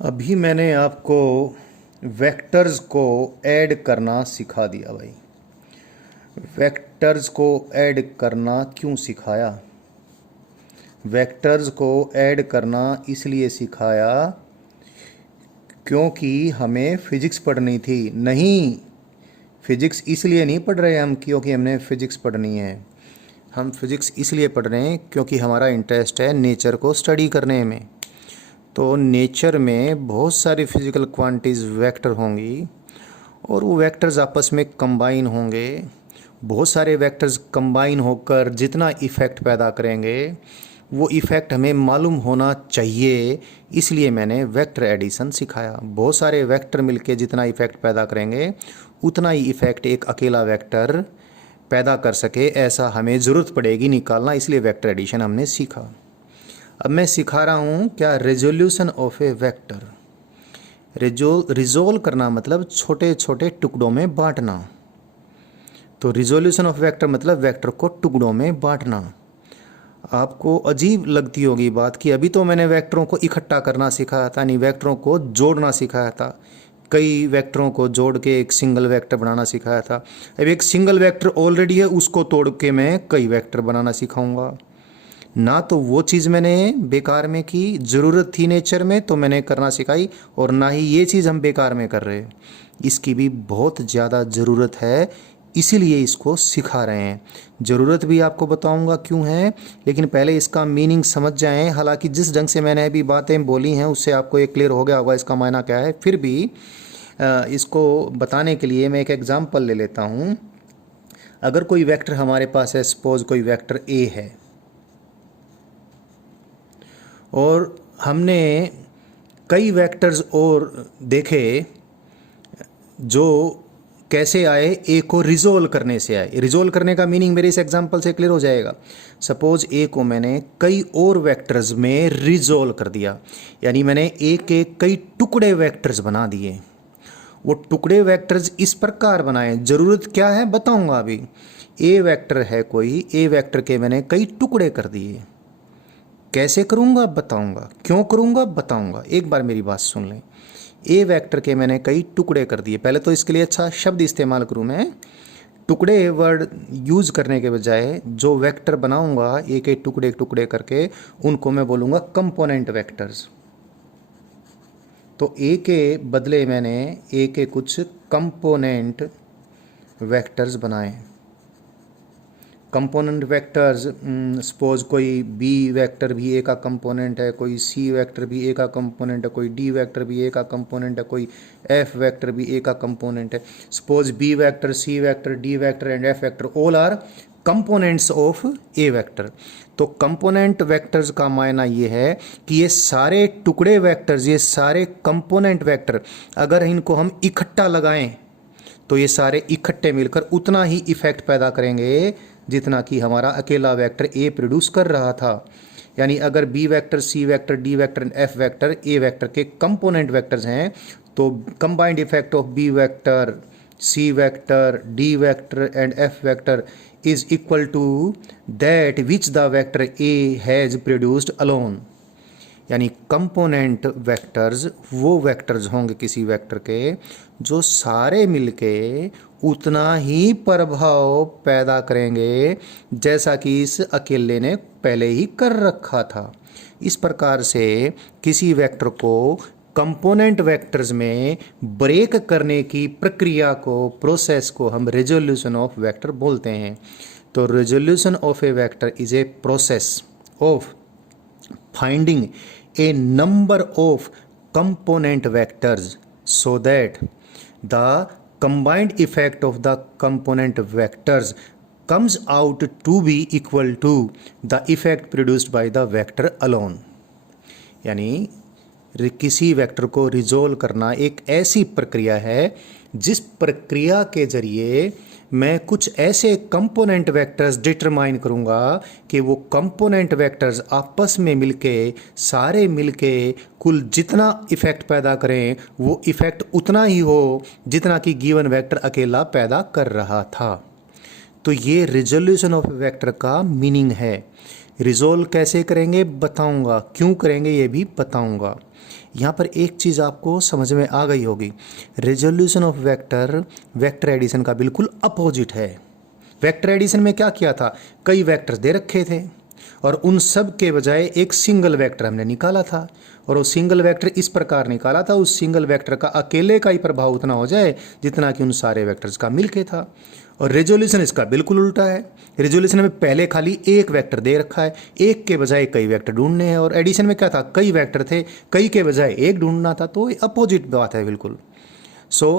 अभी मैंने आपको वेक्टर्स को ऐड करना सिखा दिया भाई। वेक्टर्स को ऐड करना क्यों सिखाया? वेक्टर्स को ऐड करना इसलिए सिखाया क्योंकि हमें फिजिक्स पढ़नी थी। नहीं, फिजिक्स इसलिए नहीं पढ़ रहे हम क्योंकि हमने फिजिक्स पढ़नी है। हम फिजिक्स इसलिए पढ़ रहे हैं क्योंकि हमारा इंटरेस्ट है नेचर को स्टडी करने में। तो नेचर में बहुत सारी फिजिकल क्वांटिटीज़ वेक्टर होंगी और वो वेक्टर्स आपस में कंबाइन होंगे। बहुत सारे वेक्टर्स कंबाइन होकर जितना इफ़ेक्ट पैदा करेंगे वो इफ़ेक्ट हमें मालूम होना चाहिए, इसलिए मैंने वेक्टर एडिशन सिखाया। बहुत सारे वेक्टर मिलके जितना इफ़ेक्ट पैदा करेंगे उतना ही इफ़ेक्ट एक अकेला वेक्टर पैदा कर सके, ऐसा हमें ज़रूरत पड़ेगी निकालना, इसलिए वेक्टर एडिशन हमने सीखा। अब मैं सिखा रहा हूँ क्या, resolution of A vector. Resolve करना मतलब छोटे छोटे टुकड़ों में बांटना। तो रिजोल्यूशन ऑफ वेक्टर मतलब वेक्टर को टुकड़ों में बांटना। आपको अजीब लगती होगी बात कि अभी तो मैंने वेक्टरों को इकट्ठा करना सिखाया था, नहीं वेक्टरों को जोड़ना सिखाया था। कई वेक्टरों को जोड़ के एक सिंगल वेक्टर बनाना सिखाया था। अब एक सिंगल वेक्टर ऑलरेडी है, उसको तोड़ के मैं कई वेक्टर बनाना सिखाऊंगा ना। तो वो चीज़ मैंने बेकार में की, ज़रूरत थी नेचर में तो मैंने करना सिखाई, और ना ही ये चीज़ हम बेकार में कर रहे हैं। इसकी भी बहुत ज़्यादा ज़रूरत है, इसीलिए इसको सिखा रहे हैं। ज़रूरत भी आपको बताऊंगा क्यों है, लेकिन पहले इसका मीनिंग समझ जाएं। हालांकि जिस ढंग से मैंने अभी बातें बोली हैं उससे आपको एक क्लियर हो गया होगा इसका मायना क्या है। फिर भी इसको बताने के लिए मैं एक एग्जांपल ले लेता हूँ। अगर कोई वेक्टर हमारे पास है, सपोज कोई वेक्टर ए है, और हमने कई वेक्टर्स और देखे जो कैसे आए, ए को रिजोल्व करने से आए। रिजोल्व करने का मीनिंग मेरे इस एग्जांपल से क्लियर हो जाएगा। सपोज ए को मैंने कई और वेक्टर्स में रिजोल्व कर दिया, यानी मैंने ए के कई टुकड़े वेक्टर्स बना दिए। वो टुकड़े वेक्टर्स इस प्रकार बनाए, ज़रूरत क्या है बताऊंगा अभी। ए वेक्टर है कोई, ए वेक्टर के मैंने कई टुकड़े कर दिए। कैसे करूँगा बताऊँगा, क्यों करूँगा बताऊँगा। एक बार मेरी बात सुन लें। ए वेक्टर के मैंने कई टुकड़े कर दिए। पहले तो इसके लिए अच्छा शब्द इस्तेमाल करूँ मैं। टुकड़े वर्ड यूज़ करने के बजाय जो वेक्टर बनाऊँगा एक एक टुकड़े टुकड़े करके, उनको मैं बोलूँगा कंपोनेंट वेक्टर्स। तो ए के बदले मैंने ए के कुछ कंपोनेंट वेक्टर्स बनाए। कंपोनेंट वेक्टर्स, सपोज कोई बी वेक्टर भी ए का कंपोनेंट है, कोई सी वेक्टर भी ए का कंपोनेंट है, कोई डी वेक्टर भी ए का कंपोनेंट है, कोई एफ वेक्टर भी ए का कंपोनेंट है। Suppose B vector, C vector, D vector and F vector all are components of A vector. तो कंपोनेंट वेक्टर्स का मायना ये है कि ये सारे टुकड़े वेक्टर्स, ये सारे कंपोनेंट वेक्टर, अगर इनको हम इकट्ठा लगाएं तो ये सारे इकट्ठे मिलकर उतना ही इफेक्ट पैदा करेंगे जितना कि हमारा अकेला वेक्टर ए प्रोड्यूस कर रहा था। यानी अगर B vector, C vector, D vector and F vector A vector के कंपोनेंट वेक्टर्स हैं, तो combined effect of B vector, C vector, D vector and F vector is equal to that which the vector A has produced alone. यानी component vectors वो vectors होंगे किसी vector के जो सारे मिलके उतना ही प्रभाव पैदा करेंगे जैसा कि इस अकेले ने पहले ही कर रखा था। इस प्रकार से किसी वेक्टर को कंपोनेंट वेक्टर्स में ब्रेक करने की प्रक्रिया को, प्रोसेस को हम रेजोल्यूशन ऑफ वेक्टर बोलते हैं। तो resolution of A vector is a process of finding a number of component vectors so that the combined effect of the component vectors comes out to be equal to the effect produced by the vector alone। यानी किसी vector को resolve करना एक ऐसी प्रक्रिया है जिस प्रक्रिया के जरिए मैं कुछ ऐसे कंपोनेंट वेक्टर्स डिटरमाइन करूंगा कि वो कंपोनेंट वेक्टर्स आपस में मिलके, सारे मिलके कुल जितना इफेक्ट पैदा करें वो इफेक्ट उतना ही हो जितना कि गिवन वेक्टर अकेला पैदा कर रहा था। तो ये रिजोल्यूशन ऑफ वेक्टर का मीनिंग है। रिजोल्व कैसे करेंगे बताऊंगा, क्यों करेंगे ये भी बताऊंगा। यहाँ पर एक चीज़ आपको समझ में आ गई होगी, resolution of vector vector addition का बिल्कुल अपोजिट है। वेक्टर एडिशन में क्या किया था, कई वेक्टर्स दे रखे थे और उन सब के बजाय एक सिंगल वेक्टर हमने निकाला था, और वो सिंगल वेक्टर इस प्रकार निकाला था, उस सिंगल वेक्टर का अकेले का ही प्रभाव उतना हो जाए जितना कि उन सारे वेक्टर्स का मिलके था। और रेजोल्यूशन इसका बिल्कुल उल्टा है। रेजोल्यूशन में पहले खाली एक वेक्टर दे रखा है, एक के बजाय कई वेक्टर ढूंढने हैं, और एडिशन में क्या था, कई वेक्टर थे, कई के बजाय एक ढूंढना था, तो अपोजिट बात है बिल्कुल।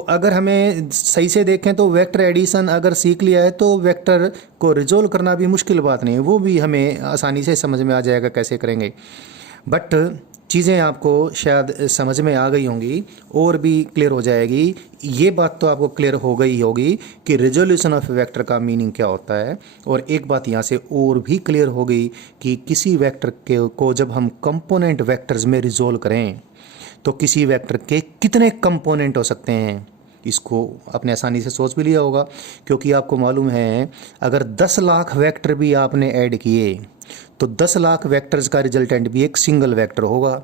अगर हमें सही से देखें तो वेक्टर एडिशन अगर सीख लिया है तो वेक्टर को रिजोल्व करना भी मुश्किल बात नहीं है, वो भी हमें आसानी से समझ में आ जाएगा कैसे करेंगे। बट चीज़ें आपको शायद समझ में आ गई होंगी और भी क्लियर हो जाएगी। ये बात तो आपको क्लियर हो गई होगी कि रिजोल्यूशन ऑफ वेक्टर का मीनिंग क्या होता है, और एक बात यहाँ से और भी क्लियर हो गई कि किसी वेक्टर के को जब हम कंपोनेंट वेक्टर्स में रिजोल्व करें तो किसी वेक्टर के कितने कंपोनेंट हो सकते हैं, इसको आपने आसानी से सोच भी लिया होगा। क्योंकि आपको मालूम है अगर 10 लाख वेक्टर भी आपने ऐड किए तो 10 लाख वेक्टर्स का रिजल्टेंट भी एक सिंगल वेक्टर होगा।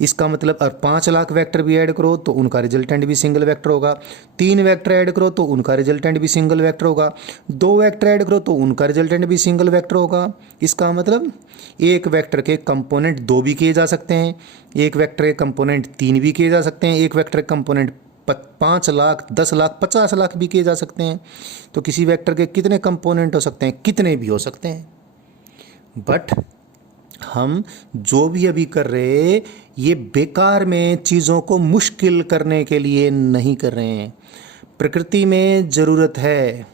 इसका मतलब और 5 लाख वेक्टर भी ऐड करो तो उनका रिजल्टेंट भी सिंगल वेक्टर होगा, 3 वेक्टर ऐड करो तो उनका रिजल्टेंट भी सिंगल वेक्टर होगा, 2 वेक्टर ऐड करो तो उनका रिजल्टेंट भी सिंगल वेक्टर होगा। इसका मतलब एक वेक्टर के कंपोनेंट 2 भी किए जा सकते हैं, एक वेक्टर के कंपोनेंट 3 भी किए जा सकते हैं, एक वेक्टर के कंपोनेंट 5 लाख, 10 लाख, 50 लाख भी किए जा सकते हैं। तो किसी वेक्टर के कितने कंपोनेंट हो सकते हैं, कितने भी हो सकते हैं। बट हम जो भी अभी कर रहे ये बेकार में चीज़ों को मुश्किल करने के लिए नहीं कर रहे हैं, प्रकृति में ज़रूरत है,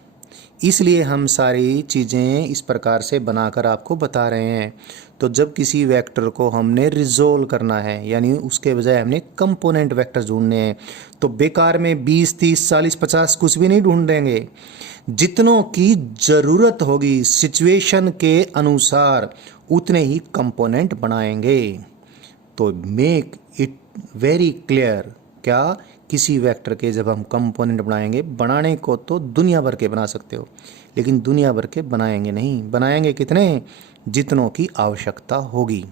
इसलिए हम सारी चीज़ें इस प्रकार से बनाकर आपको बता रहे हैं। तो जब किसी वेक्टर को हमने रिजोल्व करना है यानी उसके बजाय हमने कंपोनेंट वेक्टर ढूंढने हैं तो बेकार में 20, 30, 40, 50 कुछ भी नहीं ढूंढेंगे, जितनों की ज़रूरत होगी सिचुएशन के अनुसार उतने ही कंपोनेंट बनाएंगे। तो मेक इट वेरी क्लियर, क्या किसी वेक्टर के जब हम कंपोनेंट बनाएंगे, बनाने को तो दुनिया भर के बना सकते हो लेकिन दुनिया भर के बनाएंगे नहीं, बनाएंगे कितने, जितनों की आवश्यकता होगी।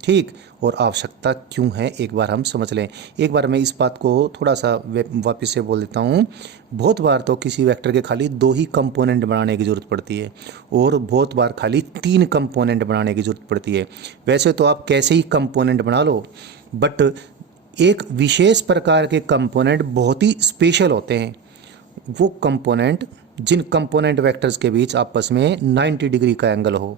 ठीक, और आवश्यकता क्यों है एक बार हम समझ लें। एक बार मैं इस बात को थोड़ा सा वापस से बोल देता हूँ। बहुत बार तो किसी वेक्टर के खाली 2 ही कंपोनेंट बनाने की ज़रूरत पड़ती है और बहुत बार खाली 3 कंपोनेंट बनाने की ज़रूरत पड़ती है। वैसे तो आप कैसे ही कंपोनेंट बना लो, बट एक विशेष प्रकार के कंपोनेंट बहुत ही स्पेशल होते हैं। वो कंपोनेंट जिन कंपोनेंट वेक्टर्स के बीच आपस में 90 डिग्री का एंगल हो,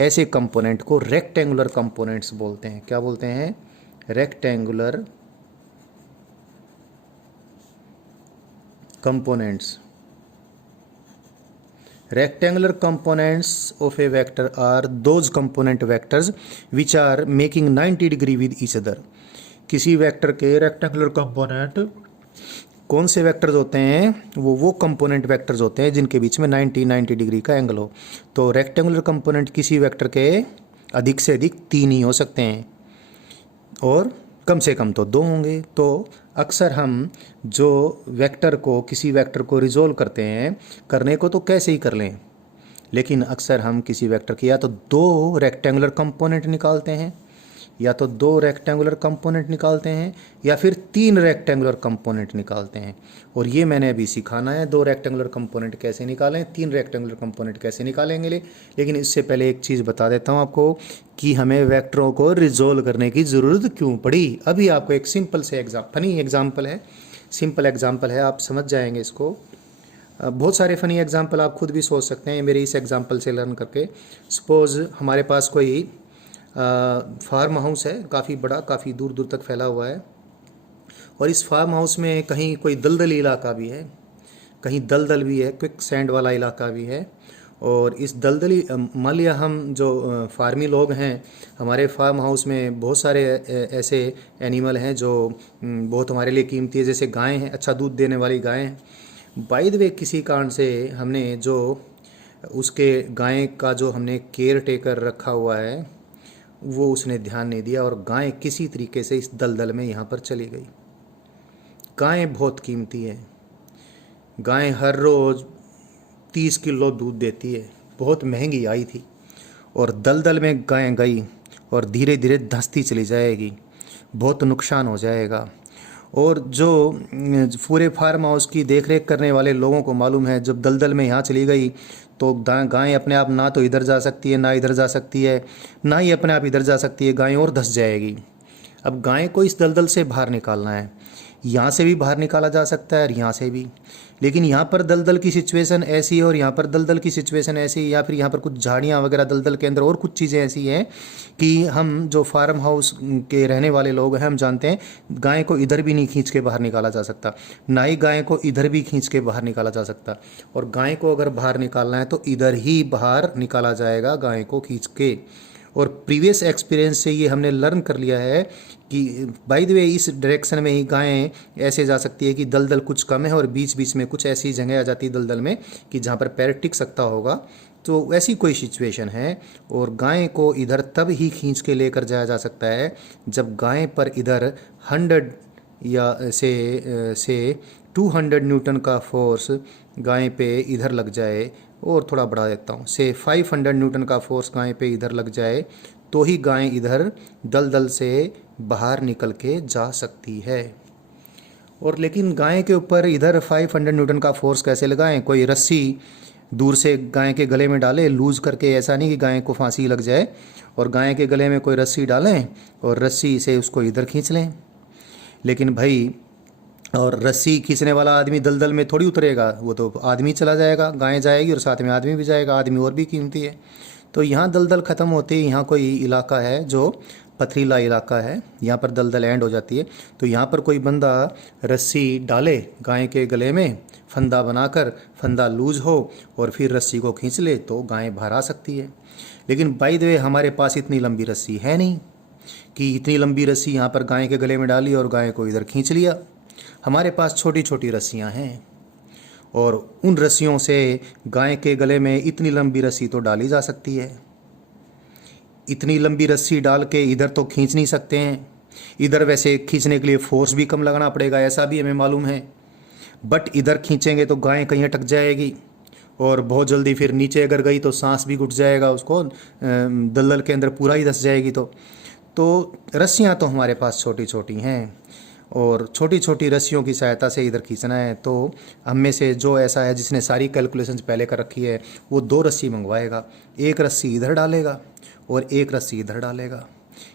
ऐसे कंपोनेंट को रेक्टेंगुलर कंपोनेंट्स बोलते हैं। क्या बोलते हैं, rectangular components. Rectangular components of a vector are those component vectors which are making 90 degree with each other। किसी वेक्टर के रेक्टेंगुलर कंपोनेंट कौन से वेक्टर्स होते हैं, वो कंपोनेंट वेक्टर्स होते हैं जिनके बीच में 90 डिग्री का एंगल हो। तो रेक्टेंगुलर कंपोनेंट किसी वेक्टर के अधिक से अधिक 3 ही हो सकते हैं और कम से कम तो 2 होंगे। तो अक्सर हम जो वेक्टर को किसी वेक्टर को रिजोल्व करते हैं, करने को तो कैसे ही कर लें, लेकिन अक्सर हम किसी वेक्टर के या तो 2 रेक्टेंगुलर कंपोनेंट निकालते हैं, या तो 2 रेक्टेंगुलर कंपोनेंट निकालते हैं, या फिर 3 रेक्टेंगुलर कंपोनेंट निकालते हैं। और ये मैंने अभी सिखाना है 2 रेक्टेंगुलर कंपोनेंट कैसे निकालें, 3 रेक्टेंगुलर कंपोनेंट कैसे निकालेंगे। लेकिन इससे पहले एक चीज़ बता देता हूँ आपको कि हमें वेक्टरों को रिजोल्व करने की ज़रूरत क्यों पड़ी। अभी आपको एक सिंपल से फनी एग्जाम्पल है, सिंपल एग्जाम्पल है, आप समझ जाएंगे इसको। बहुत सारे फ़नी एग्जाम्पल आप खुद भी सोच सकते हैं मेरे इस एग्जाम्पल से लर्न करके। सपोज़ हमारे पास कोई फार्म हाउस है, काफ़ी बड़ा, काफ़ी दूर दूर तक फैला हुआ है, और इस फार्म हाउस में कहीं कोई दलदली इलाका भी है, कहीं दलदल भी है, क्विक सैंड वाला इलाका भी है। और इस दलदली, मान लिया हम जो फार्मी लोग हैं, हमारे फार्म हाउस में बहुत सारे ऐसे एनिमल हैं जो बहुत हमारे लिए कीमती है, जैसे गायें हैं, अच्छा दूध देने वाली गायें हैं। बाय द वे किसी कारण से हमने जो उसके गाय का जो हमने केयर टेकर रखा हुआ है वो उसने ध्यान नहीं दिया और गाय किसी तरीके से इस दलदल में यहाँ पर चली गई। गाय बहुत कीमती है, गाय हर रोज़ 30 किलो दूध देती है, बहुत महंगी आई थी, और दलदल में गाय गई और धीरे धीरे धंसती चली जाएगी, बहुत नुकसान हो जाएगा। और जो पूरे फार्म हाउस की देखरेख करने वाले लोगों को मालूम है, जब दलदल में यहाँ चली गई तो गाय अपने आप ना तो इधर जा सकती है, ना इधर जा सकती है, ना ही अपने आप इधर जा सकती है, गाय और धंस जाएगी। अब गाय को इस दलदल से बाहर निकालना है, यहाँ से भी बाहर निकाला जा सकता है और यहाँ से भी, लेकिन यहाँ पर दलदल की सिचुएशन ऐसी है और यहाँ पर दलदल की सिचुएशन ऐसी है, या फिर यहाँ पर कुछ झाड़ियाँ वगैरह दलदल के अंदर और कुछ चीज़ें ऐसी हैं कि हम जो फार्म हाउस के रहने वाले लोग हैं हम जानते हैं गाय को इधर भी नहीं खींच के बाहर निकाला जा सकता, ना ही गाय को इधर भी खींच के बाहर निकाला जा सकता। और गाय को अगर बाहर निकालना है तो इधर ही बाहर निकाला जाएगा गाय को खींच के। और प्रीवियस एक्सपीरियंस से ये हमने लर्न कर लिया है कि बाय द वे इस डायरेक्शन में ही गायें ऐसे जा सकती है कि दलदल कुछ कम है और बीच बीच में कुछ ऐसी जगह आ जाती है दलदल में कि जहाँ पर पैर टिक सकता होगा, तो ऐसी कोई सिचुएशन है। और गाय को इधर तब ही खींच के लेकर जाया जा सकता है जब गाय पर इधर 100 या से 200 न्यूटन का फोर्स गाय पे इधर लग जाए, और थोड़ा बढ़ा देता हूँ, से 500 न्यूटन का फोर्स गाय पे इधर लग जाए, तो ही गाय इधर दलदल से बाहर निकल के जा सकती है। और लेकिन गाय के ऊपर इधर 500 न्यूटन का फोर्स कैसे लगाएं? कोई रस्सी दूर से गाय के गले में डालें लूज करके, ऐसा नहीं कि गाय को फांसी लग जाए, और गाय के गले में कोई रस्सी डालें और रस्सी से उसको इधर खींच लें। लेकिन भाई, और रस्सी खींचने वाला आदमी दलदल में थोड़ी उतरेगा, वो तो आदमी चला जाएगा, गाय जाएगी और साथ में आदमी भी जाएगा, आदमी और भी कीमती है। तो यहाँ दलदल ख़त्म होती है, यहाँ कोई इलाका है जो पथरीला इलाका है, यहाँ पर दलदल एंड हो जाती है। तो यहाँ पर कोई बंदा रस्सी डाले गाय के गले में, फंदा बनाकर, फंदा लूज हो और फिर रस्सी को खींच ले तो गाय बाहर आ सकती है। लेकिन बाय द वे हमारे पास इतनी लंबी रस्सी है नहीं कि इतनी लंबी रस्सी यहाँ पर गाय के गले में डाली और गाय को इधर खींच लिया। हमारे पास छोटी छोटी रस्सियाँ हैं, और उन रस्सियों से गाय के गले में इतनी लंबी रस्सी तो डाली जा सकती है। इतनी लंबी रस्सी डाल के इधर तो खींच नहीं सकते हैं, इधर वैसे खींचने के लिए फोर्स भी कम लगाना पड़ेगा, ऐसा भी हमें मालूम है। बट इधर खींचेंगे तो गाय कहीं अटक जाएगी और बहुत जल्दी फिर नीचे अगर गई तो सांस भी घुट जाएगा, उसको दलदल के अंदर पूरा ही धंस जाएगी। तो रस्सियाँ तो हमारे पास छोटी छोटी हैं, और छोटी छोटी रस्सियों की सहायता से इधर खींचना है। तो हम में से जो ऐसा है जिसने सारी कैलकुलेशंस पहले कर रखी है, वो 2 रस्सी मंगवाएगा, एक रस्सी इधर डालेगा और एक रस्सी इधर डालेगा।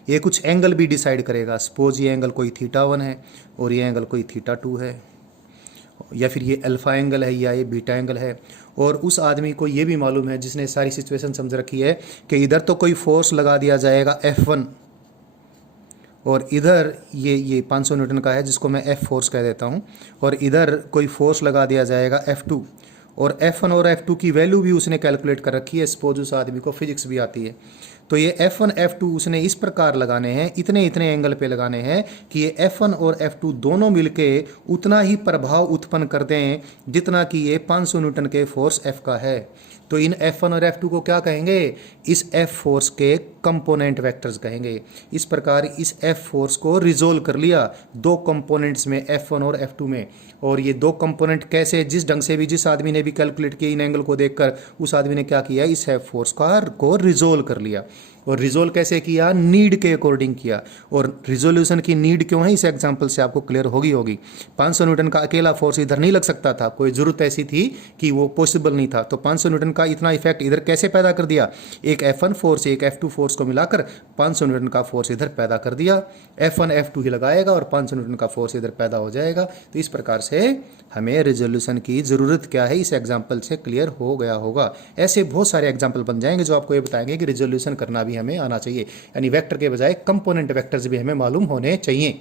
ये कुछ एंगल भी डिसाइड करेगा, सपोज ये एंगल कोई θ1 है और ये एंगल कोई θ2 है, या फिर ये अल्फ़ा एंगल है या ये बीटा एंगल है। और उस आदमी को ये भी मालूम है जिसने सारी सिचुएशन समझ रखी है कि इधर तो कोई फोर्स लगा दिया जाएगा F1, और इधर ये 500 न्यूटन का है जिसको मैं F फोर्स कह देता हूँ, और इधर कोई फोर्स लगा दिया जाएगा F2, और F1 और F2 की वैल्यू भी उसने कैलकुलेट कर रखी है, सपोज उस आदमी को फिजिक्स भी आती है। तो ये F1 F2 उसने इस प्रकार लगाने हैं, इतने इतने एंगल पे लगाने हैं कि ये F1 और F2 दोनों मिलके उतना ही प्रभाव उत्पन्न कर दें जितना कि ये 500 न्यूटन के फोर्स F का है। तो इन F1 और F2 को क्या कहेंगे? इस F फोर्स के कंपोनेंट वेक्टर्स कहेंगे। इस प्रकार इस F फोर्स को रिजोल्व कर लिया 2 कंपोनेंट्स में, F1 और F2 में। और ये 2 कंपोनेंट कैसे, जिस ढंग से भी जिस आदमी ने भी कैलकुलेट किया इन एंगल को देखकर, उस आदमी ने क्या किया, इस F फोर्स को रिजोल्व कर लिया। और रिजोल्व कैसे किया? नीड के अकॉर्डिंग किया। और रिजोल्यूशन की नीड क्यों है, इस एग्जांपल से आपको क्लियर होगी। 500 न्यूटन का अकेला फोर्स इधर नहीं लग सकता था, कोई ज़रूरत ऐसी थी कि वो पॉसिबल नहीं था। तो 500 न्यूटन का इतना इफेक्ट इधर कैसे पैदा कर दिया? एक F1 फोर्स एक F2 फोर्स को मिलाकर 500 न्यूटन का फोर्स इधर पैदा कर दिया। F1 F2 ही लगाएगा और 500 न्यूटन का फोर्स इधर पैदा हो जाएगा। तो इस प्रकार से हमें रिजोल्यूशन की ज़रूरत क्या है, इस एग्जाम्पल से क्लियर हो गया होगा। ऐसे बहुत सारे एग्जाम्पल बन जाएंगे जो आपको ये बताएंगे कि रिजोल्यूशन करना भी हमें आना चाहिए, यानी वेक्टर के बजाय कंपोनेंट वेक्टर्स भी हमें मालूम होने चाहिए।